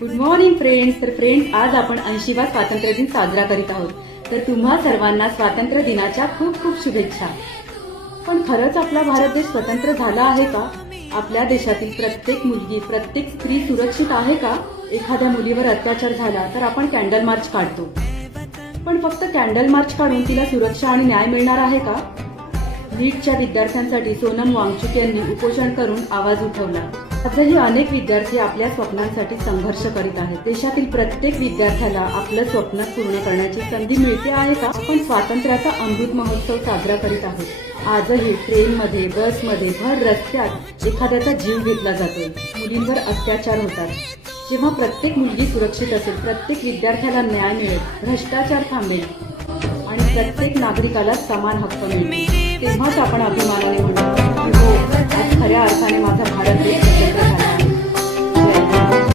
Good morning friends. तर friends, आज आपण 80वा स्वातंत्र्य दिन साजरा करीत आहोत. तर तुम्हा सर्वांना स्वातंत्र्य दिनाच्या खूप खूप शुभेच्छा. पण खरंच आपला भारत देश स्वतंत्र झाला आहे का? आपल्या देशातील प्रत्येक मुलगी, प्रत्येक स्त्री सुरक्षित आहे का? एखाद्या मुलीवर अत्याचार झाला तर आपण कॅन्डल मार्च काढतो, पण फक्त कॅन्डल मार्च काढून तिला सुरक्षा आणि न्याय मिळणार आहे का? नीटच्या विद्यार्थ्यांसाठी सोनम वांगचुक यांनी उपोषण करून आवाज उठवला. आजही अनेक विद्यार्थी आपल्या स्वप्नांसाठी संघर्ष करीत आहेत. देशातील प्रत्येक विद्यार्थ्याला आपलं स्वप्न पूर्ण करण्याची संधी मिळते आहे का? आपण स्वातंत्र्याचा अमृत महोत्सव साजरा करीत आहोत. आजही ट्रेनमध्ये, बसमध्ये, भर रस्त्यात एखाद्याचा जीव घेतला जातो. मुलींवर अत्याचार होतात. जेव्हा प्रत्येक मुलगी सुरक्षित असेल, प्रत्येक विद्यार्थ्याला न्याय मिळेल, भ्रष्टाचार थांबेल आणि प्रत्येक नागरिकाला समान हक्क मिळेल, तेव्हाच आपण अभिमानाने म्हणतो की हो, आज खऱ्या अर्थाने माझा भारत देश स्वतंत्र झाला.